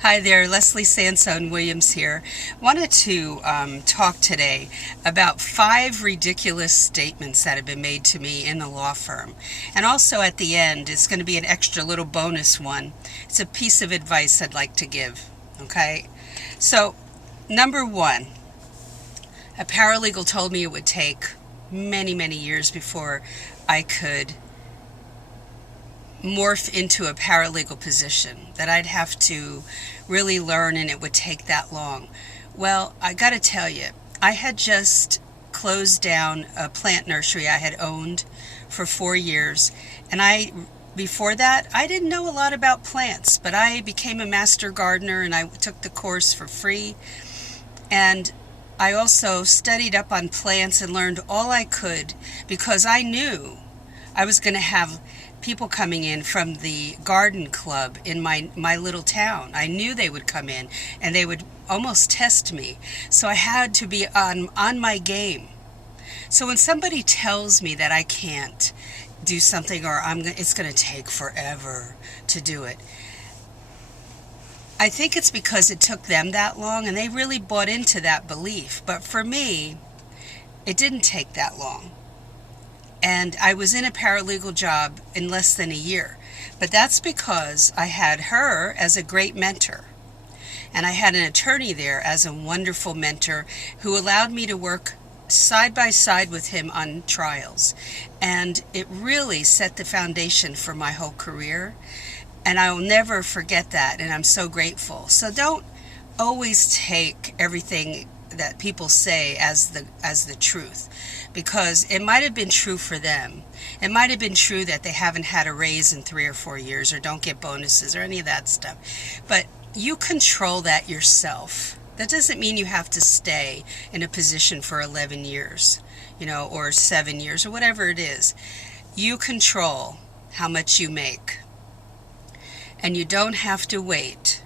Hi there, Leslie Sansone Williams here. Wanted to talk today about 5 ridiculous statements that have been made to me in the law firm. And also at the end, it's going to be an extra little bonus one. It's a piece of advice I'd like to give. Okay? So, number one, a paralegal told me it would take many, many years before I could morph into a paralegal position, that I'd have to really learn and it would take that long. Well, I got to tell you, I had just closed down a plant nursery I had owned for 4 years, and before that, I didn't know a lot about plants, but I became a master gardener and I took the course for free. And I also studied up on plants and learned all I could because I knew I was going to have people coming in from the garden club in my little town. I knew they would come in and they would almost test me. So I had to be on my game. So when somebody tells me that I can't do something or it's going to take forever to do it, I think it's because it took them that long and they really bought into that belief. But for me, it didn't take that long. And I was in a paralegal job in less than a year. But that's because I had her as a great mentor. And I had an attorney there as a wonderful mentor who allowed me to work side by side with him on trials. And it really set the foundation for my whole career. And I will never forget that, and I'm so grateful. So don't always take everything that people say as the truth, because it might have been true for them. It might have been true that they haven't had a raise in 3 or 4 years or don't get bonuses or any of that stuff. But you control that yourself. That doesn't mean you have to stay in a position for 11 years, or 7 years or whatever it is. You control how much you make. And you don't have to wait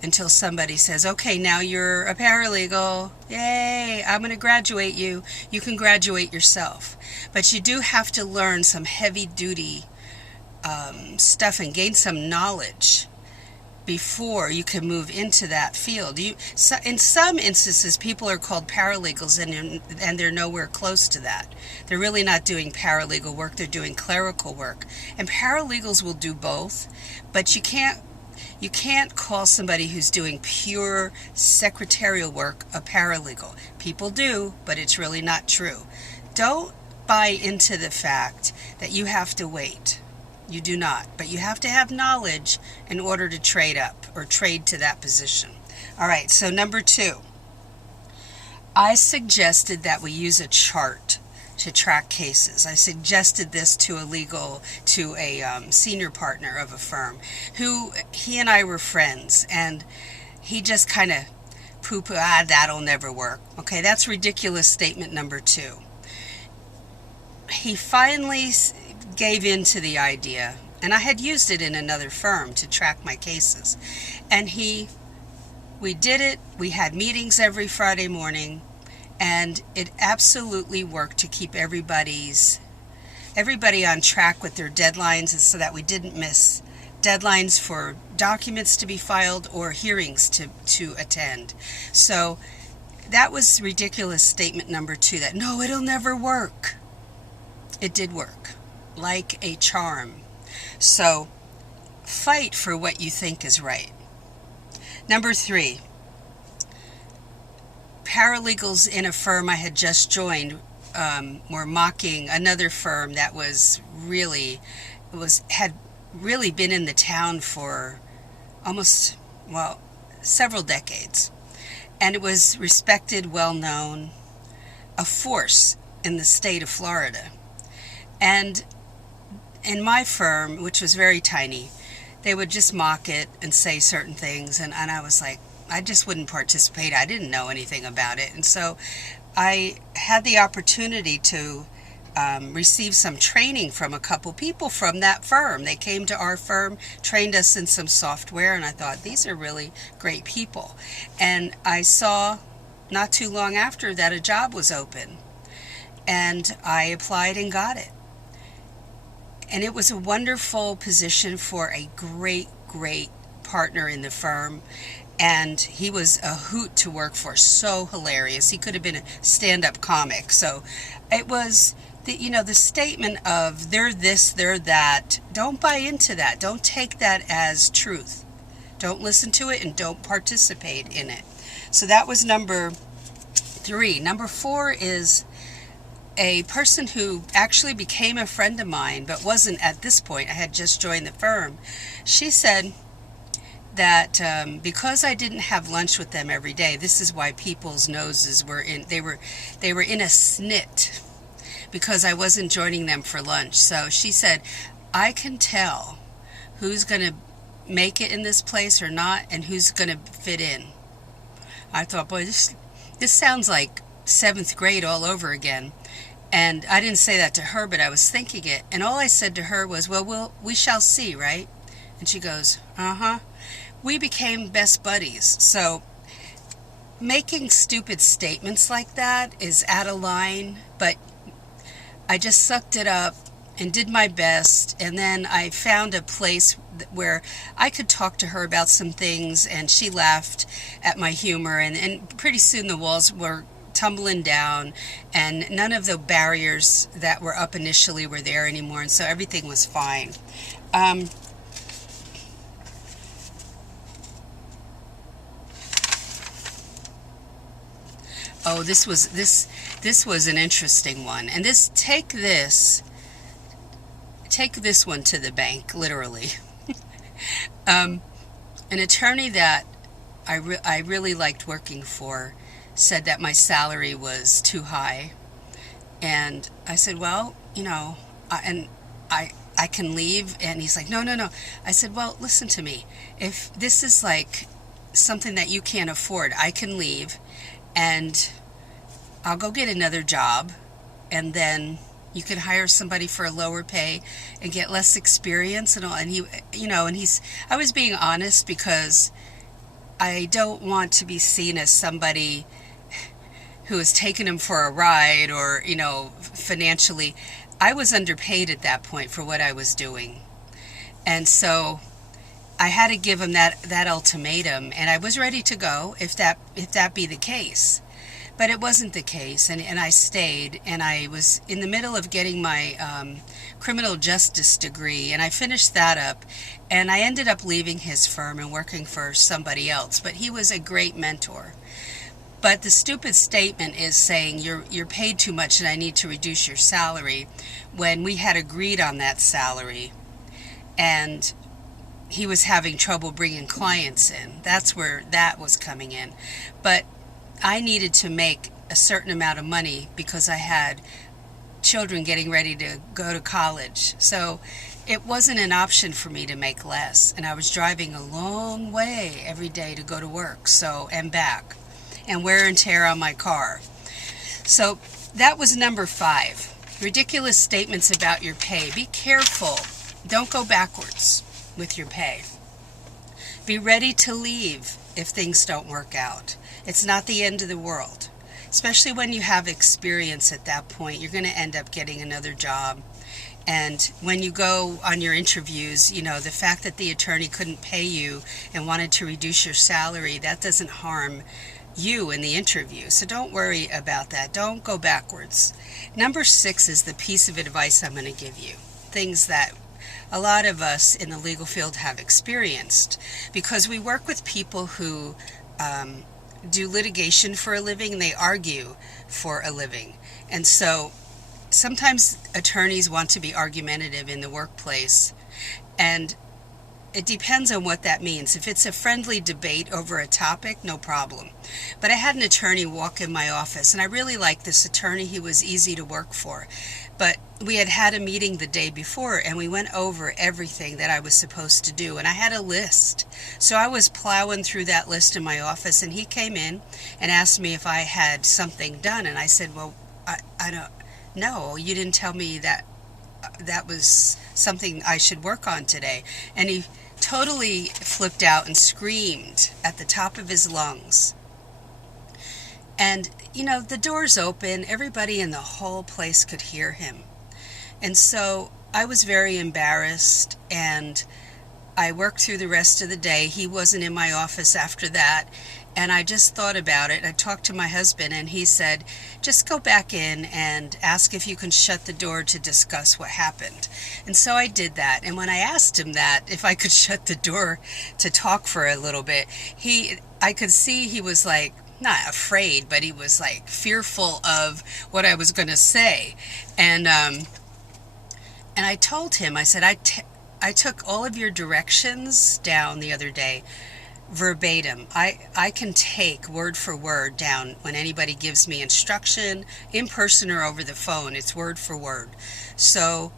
until somebody says, okay, now you're a paralegal. Yay, I'm going to graduate you. You can graduate yourself. But you do have to learn some heavy-duty stuff and gain some knowledge before you can move into that field. In some instances, people are called paralegals and they're nowhere close to that. They're really not doing paralegal work, they're doing clerical work. And paralegals will do both, but you can't call somebody who's doing pure secretarial work a paralegal. People do, but it's really not true. Don't buy into the fact that you have to wait. You do not, but you have to have knowledge in order to trade up or trade to that position. All right, so number 2, I suggested that we use a chart to track cases. I suggested this to a senior partner of a firm he and I were friends, and he just kind of poo-pooed, that'll never work. Okay, that's ridiculous statement number 2. He finally gave in to the idea, and I had used it in another firm to track my cases. And we did it. We had meetings every Friday morning, and it absolutely worked to keep everybody on track with their deadlines, so that we didn't miss deadlines for documents to be filed or hearings to attend. So that was ridiculous statement number 2, that no, it'll never work. It did work like a charm. So fight for what you think is right. Number 3, paralegals in a firm I had just joined were mocking another firm that had really been in the town for several decades, and it was respected, well known, a force in the state of Florida. And in my firm, which was very tiny, they would just mock it and say certain things, and I was like, I just wouldn't participate. I didn't know anything about it. And so I had the opportunity to receive some training from a couple people from that firm. They came to our firm, trained us in some software, and I thought, these are really great people. And I saw not too long after that a job was open, and I applied and got it. And it was a wonderful position for a great partner in the firm, and he was a hoot to work for, so hilarious. He could have been a stand-up comic. So it was the statement of they're this, they're that. Don't buy into that. Don't take that as truth. Don't listen to it and don't participate in it. So that was number 3. Number 4 is a person who actually became a friend of mine, but wasn't at this point. I had just joined the firm. She said that because I didn't have lunch with them every day, this is why people's noses were in. They were in a snit because I wasn't joining them for lunch. So she said, I can tell who's going to make it in this place or not, and who's going to fit in. I thought, boy, this sounds like 7th grade all over again. And I didn't say that to her, but I was thinking it. And all I said to her was, well, we shall see, right? And she goes, uh-huh. We became best buddies. So making stupid statements like that is out of line, but I just sucked it up and did my best. And then I found a place where I could talk to her about some things, and she laughed at my humor. And pretty soon the walls were tumbling down, and none of the barriers that were up initially were there anymore, and so everything was fine. Oh, this was an interesting one, and take this one to the bank, literally. An attorney that I really liked working for said that my salary was too high, and I said, well, I can leave. And he's like, no. I said, well, listen to me. If this is like something that you can't afford, I can leave, and I'll go get another job, and then you can hire somebody for a lower pay and get less experience and all. And I was being honest because I don't want to be seen as somebody who has taken him for a ride, or, financially. I was underpaid at that point for what I was doing. And so I had to give him that ultimatum, and I was ready to go if that be the case. But it wasn't the case, and I stayed, and I was in the middle of getting my criminal justice degree, and I finished that up, and I ended up leaving his firm and working for somebody else. But he was a great mentor. But the stupid statement is saying you're paid too much and I need to reduce your salary, when we had agreed on that salary, and he was having trouble bringing clients in. That's where that was coming in. But I needed to make a certain amount of money because I had children getting ready to go to college. So it wasn't an option for me to make less. And I was driving a long way every day to go to work, and back, and wear and tear on my car. So that was number 5. Ridiculous statements about your pay. Be careful. Don't go backwards with your pay. Be ready to leave if things don't work out. It's not the end of the world. Especially when you have experience at that point, you're going to end up getting another job. And when you go on your interviews, the fact that the attorney couldn't pay you and wanted to reduce your salary, that doesn't harm you in the interview. So don't worry about that. Don't go backwards. Number 6 is the piece of advice I'm going to give you. Things that a lot of us in the legal field have experienced, because we work with people who do litigation for a living. They argue for a living. And so sometimes attorneys want to be argumentative in the workplace, and it depends on what that means. If it's a friendly debate over a topic, no problem. But I had an attorney walk in my office, and I really liked this attorney. He was easy to work for. But we had a meeting the day before, and we went over everything that I was supposed to do. And I had a list. So I was plowing through that list in my office, and he came in and asked me if I had something done. And I said, well, I don't know. You didn't tell me that was something I should work on today. And he totally flipped out and screamed at the top of his lungs. And, the door's open. Everybody in the whole place could hear him. And so I was very embarrassed, and I worked through the rest of the day. He wasn't in my office after that. And I just thought about it. I talked to my husband, and he said, just go back in and ask if you can shut the door to discuss what happened. And so I did that. And when I asked him that, if I could shut the door to talk for a little bit, I could see he was like, not afraid, but he was like fearful of what I was going to say. And I told him, I said, I took all of your directions down the other day, verbatim. I can take word for word down when anybody gives me instruction, in person or over the phone. It's word for word. So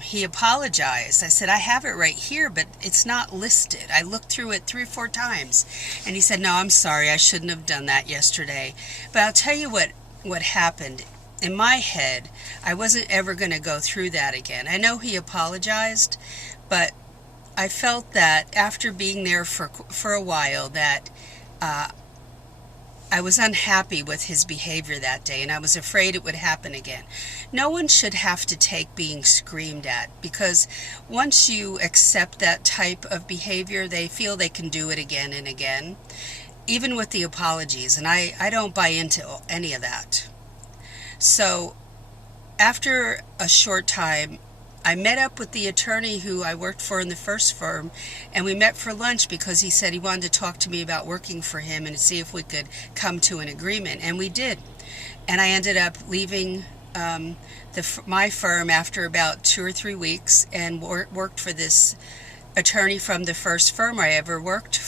he apologized. I said, I have it right here, but it's not listed. I looked through it 3 or 4 times. And he said, no, I'm sorry. I shouldn't have done that yesterday. But I'll tell you what happened. In my head, I wasn't ever going to go through that again. I know he apologized, but I felt that after being there for a while that I was unhappy with his behavior that day, and I was afraid it would happen again. No one should have to take being screamed at, because once you accept that type of behavior, they feel they can do it again and again, even with the apologies, and I don't buy into any of that. So after a short time, I met up with the attorney who I worked for in the first firm, and we met for lunch because he said he wanted to talk to me about working for him and see if we could come to an agreement, and we did. And I ended up leaving my firm after about 2 or 3 weeks and worked for this attorney from the first firm I ever worked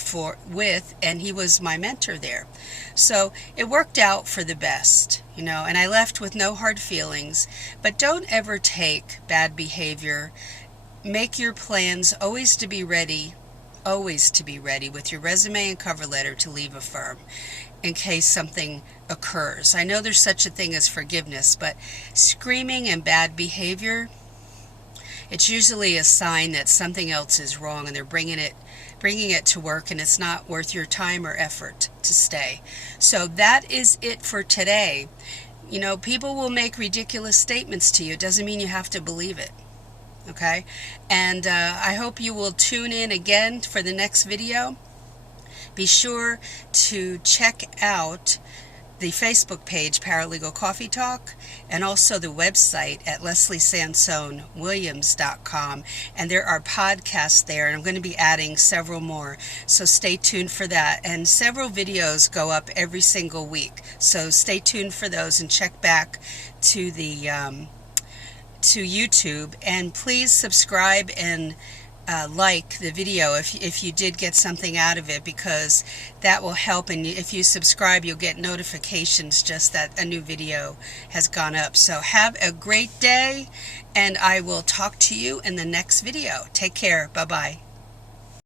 with, and he was my mentor there. So it worked out for the best, and I left with no hard feelings. But don't ever take bad behavior. Make your plans always to be ready with your resume and cover letter to leave a firm in case something occurs. I know there's such a thing as forgiveness, but screaming and bad behavior, it's usually a sign that something else is wrong, and they're bringing it to work, and it's not worth your time or effort to stay. So that is it for today. People will make ridiculous statements to you. It doesn't mean you have to believe it. Okay? And I hope you will tune in again for the next video. Be sure to check out the Facebook page, Paralegal Coffee Talk, and also the website at lesliesansonewilliams.com. And there are podcasts there, and I'm going to be adding several more. So stay tuned for that. And several videos go up every single week. So stay tuned for those and check back to the to YouTube. And please subscribe and like the video if you did get something out of it, because that will help. And if you subscribe, you'll get notifications just that a new video has gone up. So have a great day, and I will talk to you in the next video. Take care. Bye-bye.